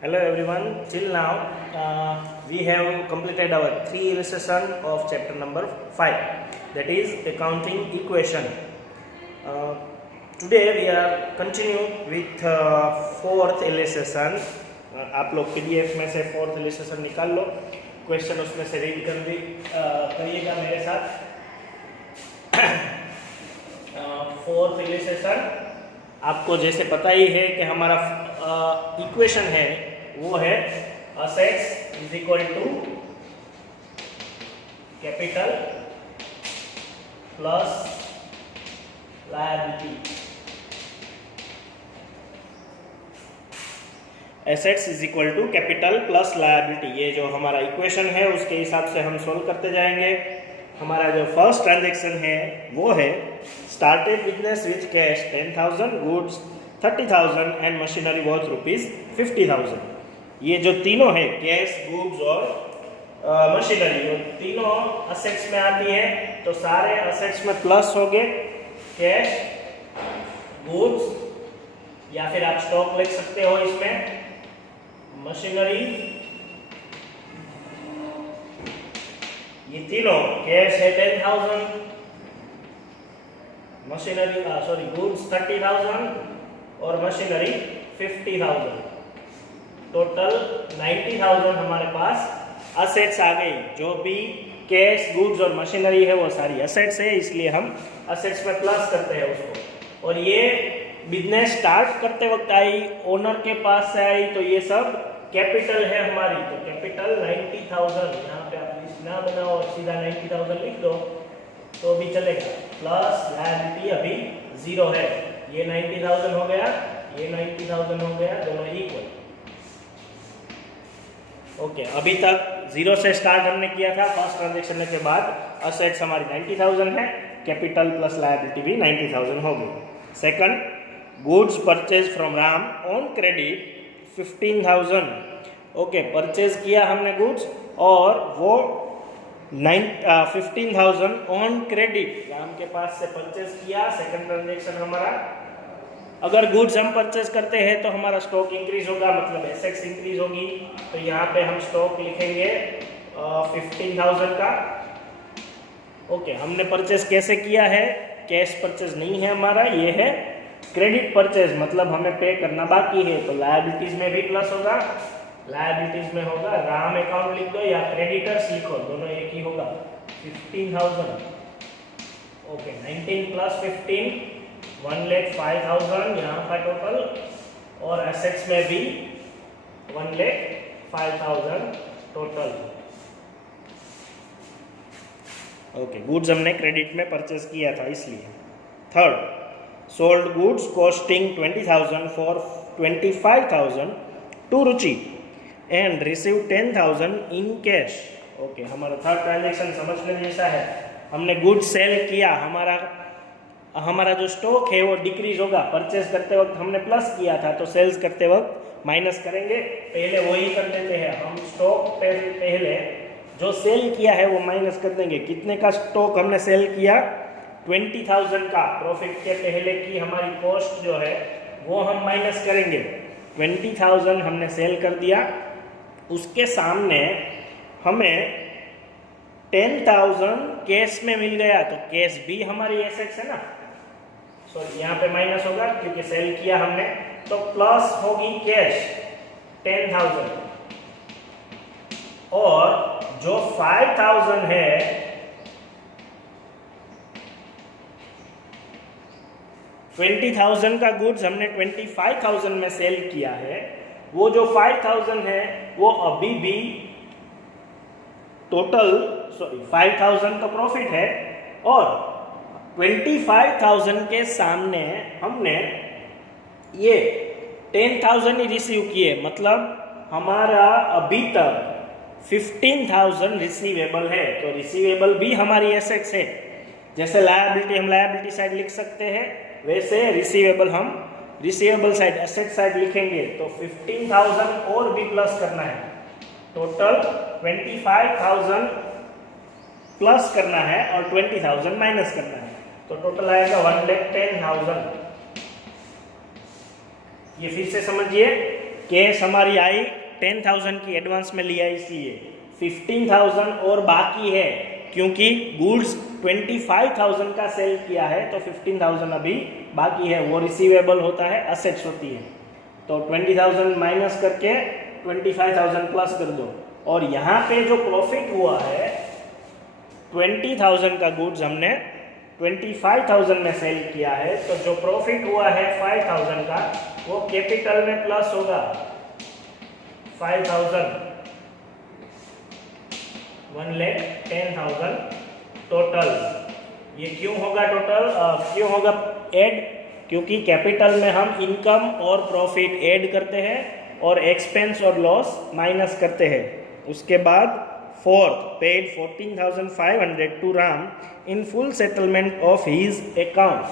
Hello everyone. Till now, we have completed our 3 illustration of chapter number 5, that is accounting equation. Today we are continue with 4th illustration. आप लोग PDF में से 4th illustration निकाल लो, question उसमें से read करिएगा मेरे साथ. 4th illustration आपको जैसे पता ही है कि हमारा इक्वेशन है वो है assets is equal to capital plus liability. Assets is equal to capital plus liability, ये जो हमारा इक्वेशन है उसके हिसाब से हम सोल्व करते जाएंगे. हमारा जो फर्स्ट ट्रांजैक्शन है वो है started business with cash 10,000, goods 30,000 and machinery worth ₹50,000. ये जो तीनों है कैश, गुड्स और मशीनरी, ये तीनों असेट्स में आती है, तो सारे असेट्स में प्लस हो गए. कैश, गुड्स या फिर आप स्टॉक लिख सकते हो इसमें, मशीनरी, ये तीनों कैश है 10,000, मशीनरी गुड्स 30,000 और मशीनरी 50,000. टोटल 90,000 हमारे पास असेट्स आ गई. जो भी कैश, गुड्स और मशीनरी है वो सारी असेट्स है, इसलिए हम असेट्स में प्लस करते हैं उसको. और ये बिजनेस स्टार्ट करते वक्त आई, ओनर के पास से आई, तो ये सब कैपिटल है हमारी. तो कैपिटल 90,000, यहाँ पे आप लिस्ट ना बनाओ, सीधा 90,000 लिख दो तो भी चलेगा. प्लस लायबिलिटी अभी 0 है. ये 90,000 हो गया, ये 90,000 हो गया, दोनों इक्वल. ओके, अभी तक 0 से स्टार्ट हमने किया था. फर्स्ट ट्रांजेक्शन के बाद असेट्स हमारी 90,000 है, कैपिटल प्लस लायबिलिटी भी 90,000 हो गई. Second, goods purchase from Ram on credit 15,000. Okay, purchase किया हमने गुड्स और वो 15,000 ऑन क्रेडिट राम के पास से परचेज किया. सेकंड ट्रांजेक्शन हमारा, अगर गुड्स हम परचेज करते हैं तो हमारा स्टॉक इंक्रीज होगा, मतलब एसेट्स इंक्रीज होगी. तो यहाँ पे हम स्टॉक लिखेंगे 15,000 का. ओके, हमने परचेज कैसे किया है? कैश परचेज नहीं है हमारा, ये है क्रेडिट परचेज, मतलब हमें पे करना बाकी है. तो लायबिलिटीज में भी प्लस होगा, लायबिलिटीज में होगा राम अकाउंट लिख दो या क्रेडिटर्स लिखो, दोनों एक ही होगा. 15,000. ओके, 19 प्लस 15 1,05,000 यहाँ का टोटल, और एसेट्स में भी 1,05,000 टोटल. ओके, गुड्स हमने क्रेडिट में परचेज किया था इसलिए. Third, sold goods costing 20,000 for 25,000 to Ruchi and receive 10,000 in cash. Okay, हमारा थर्ड ट्रांजैक्शन समझने जैसा है. हमने गुड्स सेल किया, हमारा जो स्टॉक है वो डिक्रीज होगा. परचेज करते वक्त हमने प्लस किया था, तो सेल्स करते वक्त माइनस करेंगे. पहले वही कर देते हैं हम, स्टॉक पहले जो सेल किया है वो माइनस कर देंगे. कितने का स्टॉक हमने सेल किया? 20,000 का. प्रॉफिट के पहले की हमारी कॉस्ट जो है वो हम माइनस करेंगे. 20,000 हमने सेल कर दिया, उसके सामने हमें 10,000 कैश में मिल गया, तो कैश भी हमारी एसेट्स है ना. सॉरी, यहाँ पे माइनस होगा क्योंकि सेल किया हमने, तो प्लस होगी कैश 10,000. और जो 5,000 है, $20,000 का गुड्स हमने 25,000 में सेल किया है, वो जो 5,000 है वो अभी भी टोटल 5,000 तो प्रॉफिट है, और 25,000 के सामने हमने ये 10,000 ही रिसीव किए, मतलब हमारा अभी तक 15,000 रिसीवेबल है. तो रिसीवेबल भी हमारी एसेट्स है. जैसे लायबिलिटी हम लायबिलिटी साइड लिख सकते हैं, वैसे रिसीवेबल हम रिसीवेबल साइड, एसेट साइड लिखेंगे. तो 15,000 और भी प्लस करना है. टोटल 25,000 प्लस करना है और 20,000 माइनस करना है, तो टोटल आएगा 1,10,000. ये फिर से समझिए, कैश हमारी आई 10,000 की एडवांस में लिया इसलिए 15,000 और बाकी है, क्योंकि गुड्स 25,000 का सेल किया है तो 15,000 अभी बाकी है, वो रिसीवेबल होता है, असेट्स होती है। तो 20,000 माइनस करके 25,000 प्लस कर दो। और यहाँ पे जो प्रॉफिट हुआ है 20,000 का गुड्स हमने 25,000 में सेल किया है, तो जो प्रॉफिट हुआ है 5,000 का वो कैपिटल में प्लस होगा 5,000, 1,10,000 टोटल। ये क्यों होगा टोटल, क्यों होगा ऐड? क्योंकि कैपिटल में हम इनकम और प्रॉफिट ऐड करते हैं और एक्सपेंस और लॉस माइनस करते हैं। उसके बाद fourth, paid 14,500 to Ram in full settlement of his account.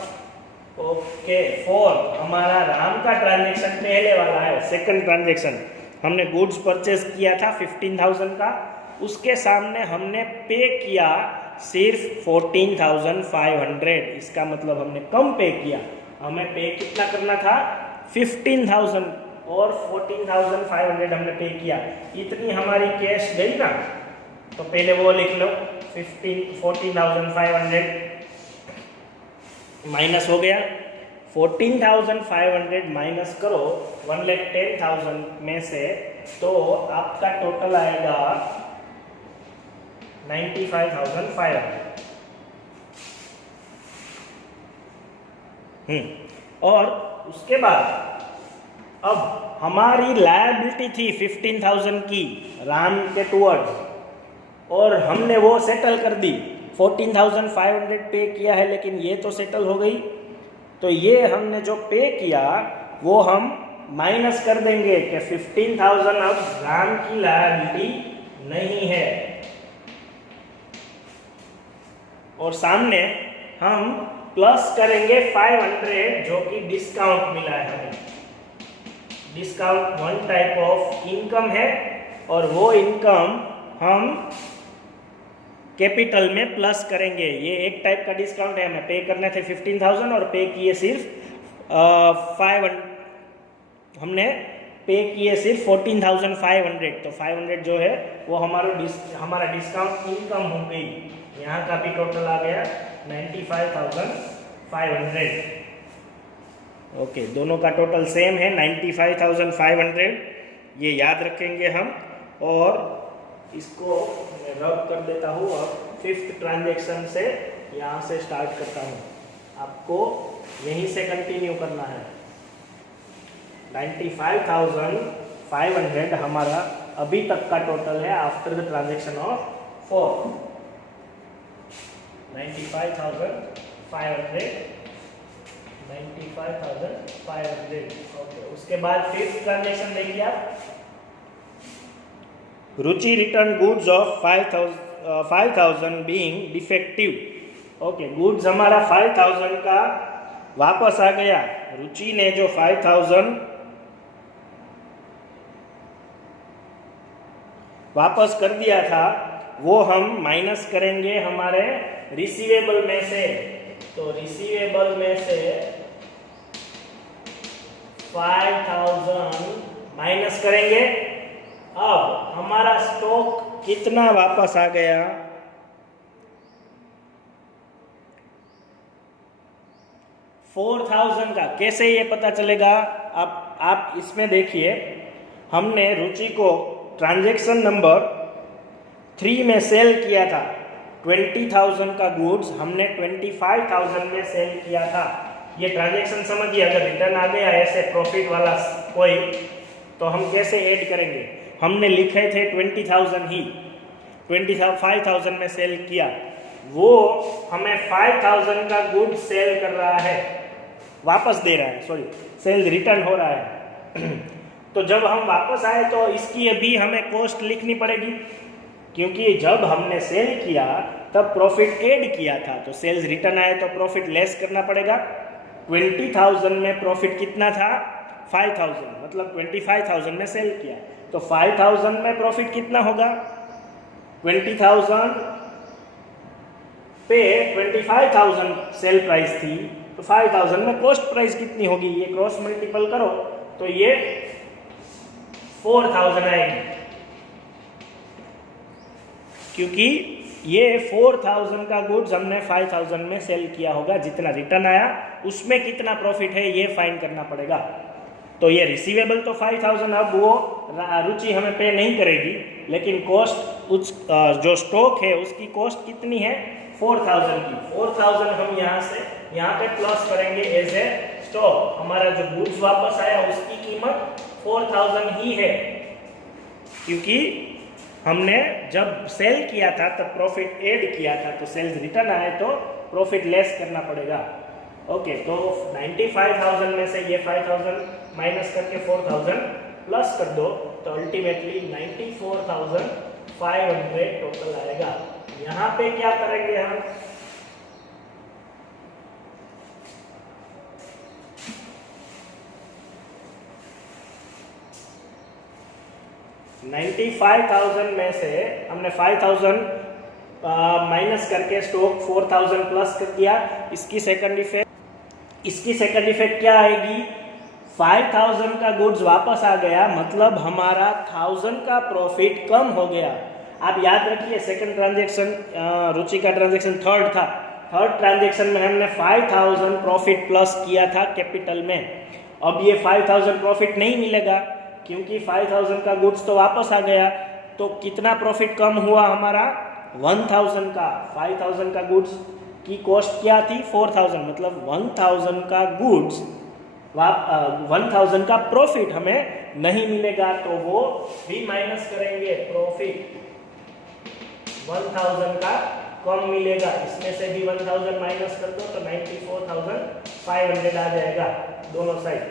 Okay, fourth हमारा राम का ट्रांजेक्शन पहले वाला है, सेकंड ट्रांजेक्शन। हमने गुड्स परचेज किया था 15,000 का, उसके सामने हमने पे किया सिर्फ 14,500। इसका मतलब हमने कम पे किया, हमें पे कितना करना था 15,000 और 14,500 हमने पे किया। इतनी हमारी कैश गई ना, तो पहले वो लिख लो 14,500 माइनस हो गया, 14,500 माइनस करो 1,10,000 में से, तो आपका टोटल आएगा 95,500। और उसके बाद अब हमारी लायबिलिटी थी 15,000 की राम के टूवर्ड्स, और हमने वो सेटल कर दी। 14,500 पे किया है, लेकिन ये तो सेटल हो गई, तो ये हमने जो पे किया वो हम माइनस कर देंगे कि 15,000 अब राम की लायबिलिटी नहीं है, और सामने हम प्लस करेंगे 500 जो कि डिस्काउंट मिला है हमें। Discount one type of income है, और वो इनकम हम कैपिटल में प्लस करेंगे। ये एक टाइप का डिस्काउंट है, हमें पे करने थे 15,000 और पे किए सिर्फ 500, हमने पे किए सिर्फ 14,500, तो 500 जो है वो हमारा डिस्काउंट इनकम हो गई। यहाँ का भी टोटल आ गया 95,500। ओके, दोनों का टोटल सेम है 95,500, ये याद रखेंगे हम। और इसको मैं रब कर देता हूँ, और फिफ्थ ट्रांजेक्शन से यहाँ से स्टार्ट करता हूँ, आपको यहीं से कंटिन्यू करना है। 95,500 हमारा अभी तक का टोटल है after the transaction of 4। 95,500 okay. उसके बाद फिफ्थ ट्रांजेक्शन देखिए आप, Ruchi return goods of 5,000 being defective. Okay, goods हमारा 5,000 का वापस आ गया। रुचि ने जो 5,000 वापस कर दिया था वो हम माइनस करेंगे हमारे रिसीवेबल में से। तो रिसीवेबल में से 5,000 माइनस करेंगे। अब हमारा स्टॉक कितना वापस आ गया, 4,000 का। कैसे ये पता चलेगा, आप इसमें देखिए, हमने रुचि को ट्रांजैक्शन नंबर 3 में सेल किया था। 20,000 का गुड्स हमने 25,000 में सेल किया था। ये ट्रांजैक्शन समझिए, अगर रिटर्न आ गया ऐसे प्रॉफिट वाला कोई, तो हम कैसे ऐड करेंगे। हमने लिखे थे 20,000 ही, 25,000 में सेल किया, वो हमें 5,000 का गुड्स सेल कर रहा है, वापस दे रहा है, सॉरी सेल रिटर्न हो रहा है। तो जब हम वापस आए तो इसकी अभी हमें कॉस्ट लिखनी पड़ेगी, क्योंकि जब हमने सेल किया तब प्रॉफिट ऐड किया था, तो सेल्स रिटर्न आए तो प्रॉफिट लेस करना पड़ेगा। 20,000 में प्रॉफिट कितना था 5,000, मतलब 25,000 में सेल किया, तो 5,000 में प्रॉफिट कितना होगा 20,000 पे 25,000 सेल प्राइस थी, तो 5,000 में कॉस्ट प्राइस कितनी होगी, ये क्रॉस मल्टीपल करो तो ये 4000 आएगी, क्योंकि ये 4000 का गुड्स हमने 5000 में सेल किया होगा। जितना रिटर्न आया उसमें कितना प्रॉफिट है ये फाइंड करना पड़ेगा। तो ये रिसीवेबल तो 5000, अब वो रुचि हमें पे नहीं करेगी, लेकिन कॉस्ट उस जो स्टॉक है उसकी कॉस्ट कितनी है 4000 की। 4000 हम यहाँ पे प्लस करेंगे एज ए स्टॉक। हमारा जो गुड्स वापस आया उसकी कीमत 4000 ही है, क्योंकि हमने जब सेल किया था तब प्रॉफिट ऐड किया था, तो सेल्स रिटर्न आए तो प्रॉफिट लेस करना पड़ेगा। ओके, तो 95000 में से ये 5000 माइनस करके 4000 प्लस कर दो, तो अल्टीमेटली 94500 टोटल आएगा। यहाँ पे क्या करेंगे हम, $95,000 में से हमने 5000 माइनस करके स्टॉक 4000 प्लस कर दिया। इसकी सेकंड इफेक्ट क्या आएगी, 5000 का गुड्स वापस आ गया, मतलब हमारा 1000 का प्रॉफिट कम हो गया। आप याद रखिए सेकंड ट्रांजैक्शन, रुचि का ट्रांजैक्शन थर्ड था। थर्ड ट्रांजैक्शन में हमने 5000 प्रॉफिट प्लस किया था कैपिटल में। अब ये 5000 प्रॉफिट नहीं मिलेगा, क्योंकि 5000 का गुड्स तो वापस आ गया, तो कितना प्रॉफिट कम हुआ हमारा 1000 का। 5000 का गुड्स की कॉस्ट क्या थी 4000, मतलब 1000 का गुड्स 1000 का प्रॉफिट हमें नहीं मिलेगा, तो वो भी माइनस करेंगे। प्रॉफिट 1000 का कम मिलेगा, इसमें से भी 1000 माइनस कर दो तो 94500 आ जाएगा दोनों side.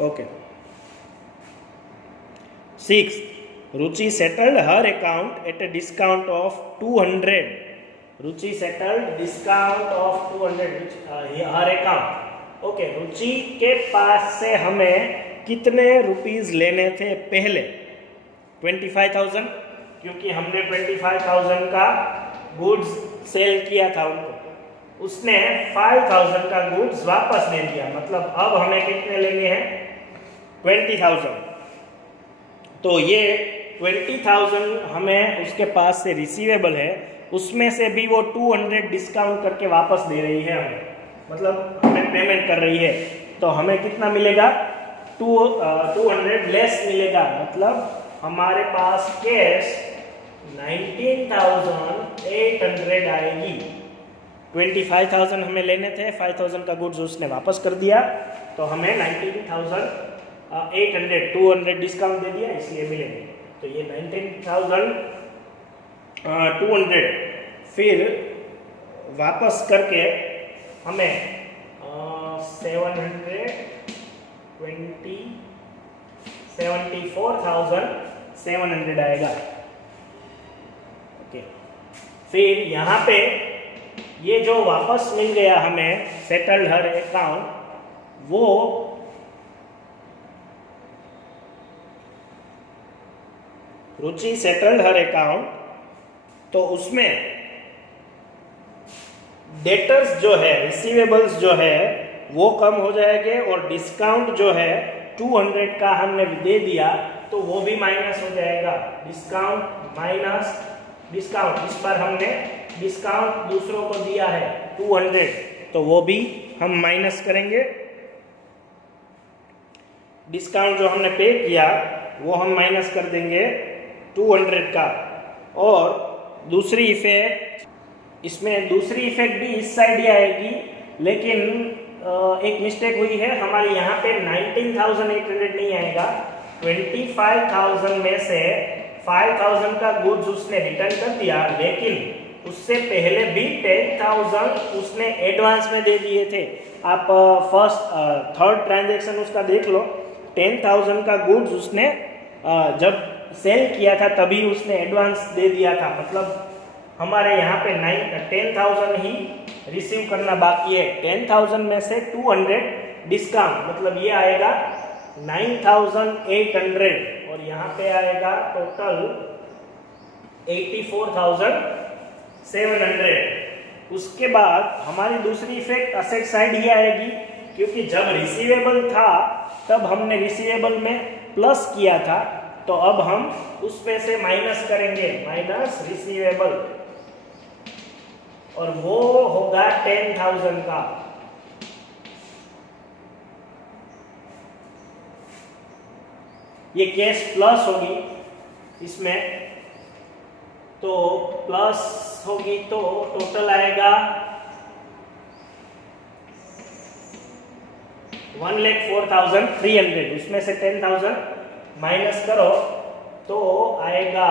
Okay, 6, Ruchi settled her account at a discount of 200। Ruchi settled discount of 200 her account. Okay, Ruchi के पास से हमें कितने रुपीस लेने थे पहले, 25,000, क्योंकि हमने 25,000 का गुड्स सेल किया था उनको। उसने 5000 का गुड्स वापस ले लिया, मतलब अब हमें कितने लेने हैं 20,000। तो ये 20,000 हमें उसके पास से रिसीवेबल है, उसमें से भी वो 200 डिस्काउंट करके वापस दे रही है हमें, मतलब हमें पेमेंट कर रही है। तो हमें कितना मिलेगा 200 लेस मिलेगा, मतलब हमारे पास कैश 19,800 आएगी। 25,000 हमें लेने थे, 5,000 का गुड्स उसने वापस कर दिया, तो हमें 19,800 200 डिस्काउंट दे दिया, इसलिए मिलेंगे। तो ये 19,200 फिर वापस करके हमें 74,700 आएगा। ओके, फिर यहाँ पे ये जो वापस मिल गया हमें सेटल्ड हर अकाउंट, वो रुचि सेटल्ड हर अकाउंट, तो उसमें डेटर्स जो है, रिसीवेबल्स जो है वो कम हो जाएंगे, और डिस्काउंट जो है 200 का हमने दे दिया तो वो भी माइनस हो जाएगा। डिस्काउंट माइनस डिस्काउंट, इस बार हमने डिस्काउंट दूसरों को दिया है 200, तो वो भी हम माइनस करेंगे। डिस्काउंट जो हमने पे किया वो हम माइनस कर देंगे 200 का। और दूसरी इफेक्ट, इसमें दूसरी इफेक्ट भी इस साइड ही आएगी, लेकिन एक मिस्टेक हुई है हमारे यहाँ पे 19,800 नहीं आएगा। 25,000 में से 5,000 का गुड्स उसने रिटर्न कर दिया, लेकिन उससे पहले भी 10,000 उसने एडवांस में दे दिए थे। आप थर्ड ट्रांजैक्शन उसका देख लो, 10,000 का गुड्स उसने जब सेल किया था तभी उसने एडवांस दे दिया था, मतलब हमारे यहाँ पे 10,000 ही रिसीव करना बाकी है। 10,000 में से 200 डिस्काउंट, मतलब ये आएगा 9,800, और यहाँ पे आएगा टोटल 84,700। उसके बाद हमारी दूसरी इफेक्ट असेट साइड ही आएगी, क्योंकि जब रिसीवेबल था तब हमने रिसीवेबल में प्लस किया था, तो अब हम उस पे से माइनस करेंगे, माइनस रिसीवेबल, और वो होगा 10,000 का। ये कैश प्लस होगी इसमें, तो प्लस होगी तो टोटल आएगा 1,04,300। उसमें से 10,000 माइनस करो तो आएगा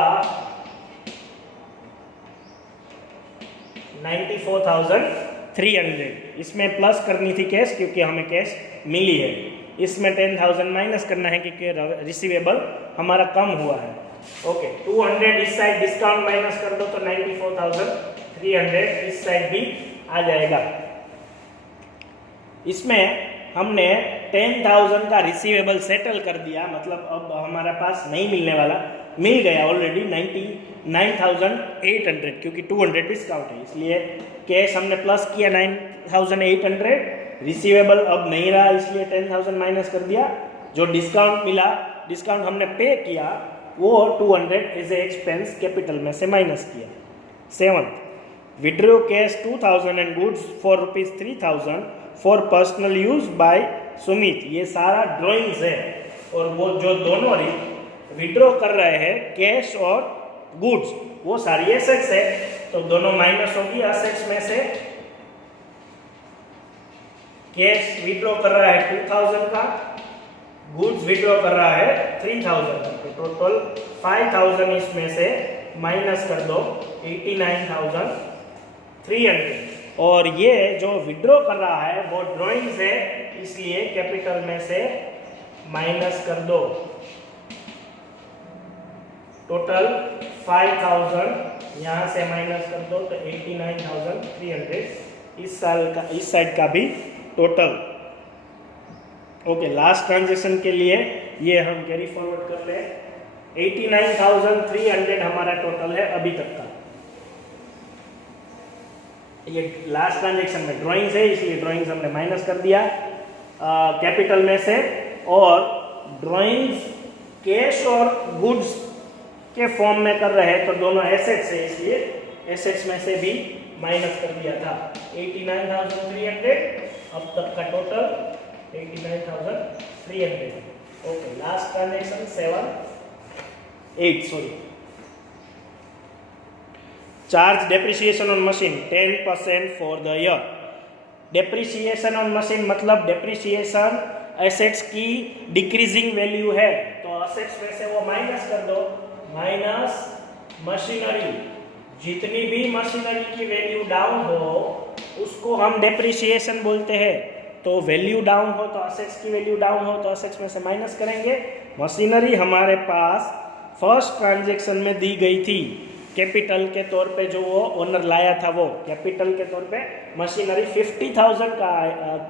94,300। इसमें प्लस करनी थी कैश, क्योंकि हमें कैश मिली है। इसमें 10,000 माइनस करना है क्योंकि रिसीवेबल हमारा कम हुआ है। ओके, 200 इस साइड डिस्काउंट माइनस कर दो तो 94,300 इस साइड भी आ जाएगा। इसमें हमने 10,000 का रिसीवेबल सेटल कर दिया, मतलब अब हमारा पास नहीं मिलने वाला, मिल गया ऑलरेडी 99,800, क्योंकि 200 डिस्काउंट है, इसलिए कैश हमने प्लस किया 9,800, रिसीवेबल अब नहीं रहा इसलिए 10,000 माइनस कर दिया। जो डिस्काउंट मिला, डिस्काउंट हमने पे किया, वो 200 एज ए एक्सपेंस कैपिटल में से माइनस किया। 7th, withdraw cash 2,000 and goods for ₹3,000 for personal use by Sumit. ये सारा ड्राइंग्स है, और वो जो दोनों विड्रॉ कर रहे हैं कैश और गुड्स, वो सारी एसेट्स है, तो दोनों माइनस होगी एसेट्स में से। कैश विड्रॉ कर रहा है 2,000 का, गुड्स विड्रॉ कर रहा है 3,000 का, तो टोटल 5,000 इसमें से माइनस कर दो 89,300। और ये जो विड्रॉ कर रहा है वो ड्राइंग्स है, इसलिए कैपिटल में से माइनस कर दो। टोटल 5,000 यहाँ से माइनस कर दो तो 89,300 इस साल का, इस साइड का भी टोटल। ओके, लास्ट ट्रांजेक्शन के लिए ये हम कैरी फॉरवर्ड कर ले। 89,300 हमारा टोटल है अभी तक का। ये लास्ट ट्रांजेक्शन में ड्राइंग्स है, इसलिए ड्राइंग्स हमने माइनस कर दिया कैपिटल में से, और ड्राइंग्स कैश और गुड्स के फॉर्म में कर रहे हैं, तो दोनों एसेट्स है, इसलिए एसेट्स में से भी माइनस कर दिया था। 89,300 अब तक का total 89,300। Okay, last transaction 8 sorry. Charge depreciation on machine 10% for the year. Depreciation on machine मतलब डेप्रिसिएशन एसेट्स की डिक्रीजिंग वैल्यू है, तो एसेट्स में से वो माइनस कर दो, माइनस मशीनरी। जितनी भी मशीनरी की वैल्यू डाउन हो उसको हम डेप्रिसिएशन बोलते हैं। तो वैल्यू डाउन हो तो एसेट्स की वैल्यू डाउन हो तो एसेट्स में से माइनस करेंगे। मशीनरी हमारे पास फर्स्ट ट्रांजेक्शन में दी गई थी कैपिटल के तौर पे, जो वो ओनर लाया था, वो कैपिटल के तौर पे मशीनरी 50,000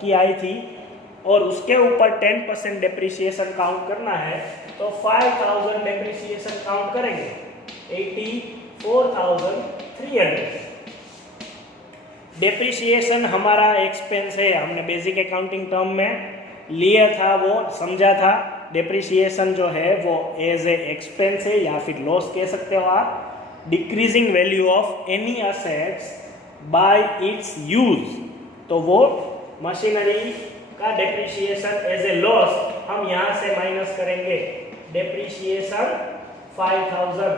की आई थी, और उसके ऊपर 10% डेप्रिसिएशन काउंट करना है, तो 5,000 डेप्रिसिएशन काउंट करेंगे, 84,300। डेप्रिसिएशन हमारा एक्सपेंस है, हमने बेसिक अकाउंटिंग टर्म में लिया था, वो समझा था। डेप्रिसिएशन जो है वो एज ए एक्सपेंस है, या फिर लॉस कह सकते हो आप। Decreasing value of any assets bye it's use, तो वो मशीनरी का डेप्रिसिएशन एज ए लॉस हम यहाँ से माइनस करेंगे। डेप्रिसिएशन 5,000,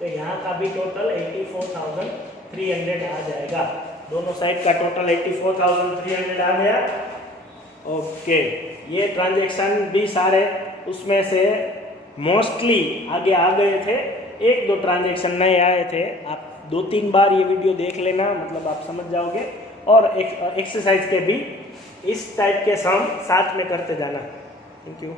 तो यहाँ का भी टोटल 84,300 आ जाएगा। दोनों साइड का टोटल 84,300 आ गया। ओके, ये ट्रांजेक्शन भी सारे उसमें से मोस्टली आगे आ गए थे, 1-2 ट्रांजेक्शन नए आए थे। आप 2-3 बार ये वीडियो देख लेना, मतलब आप समझ जाओगे। और एक्सरसाइज के भी इस टाइप के सम साथ में करते जाना। Thank you.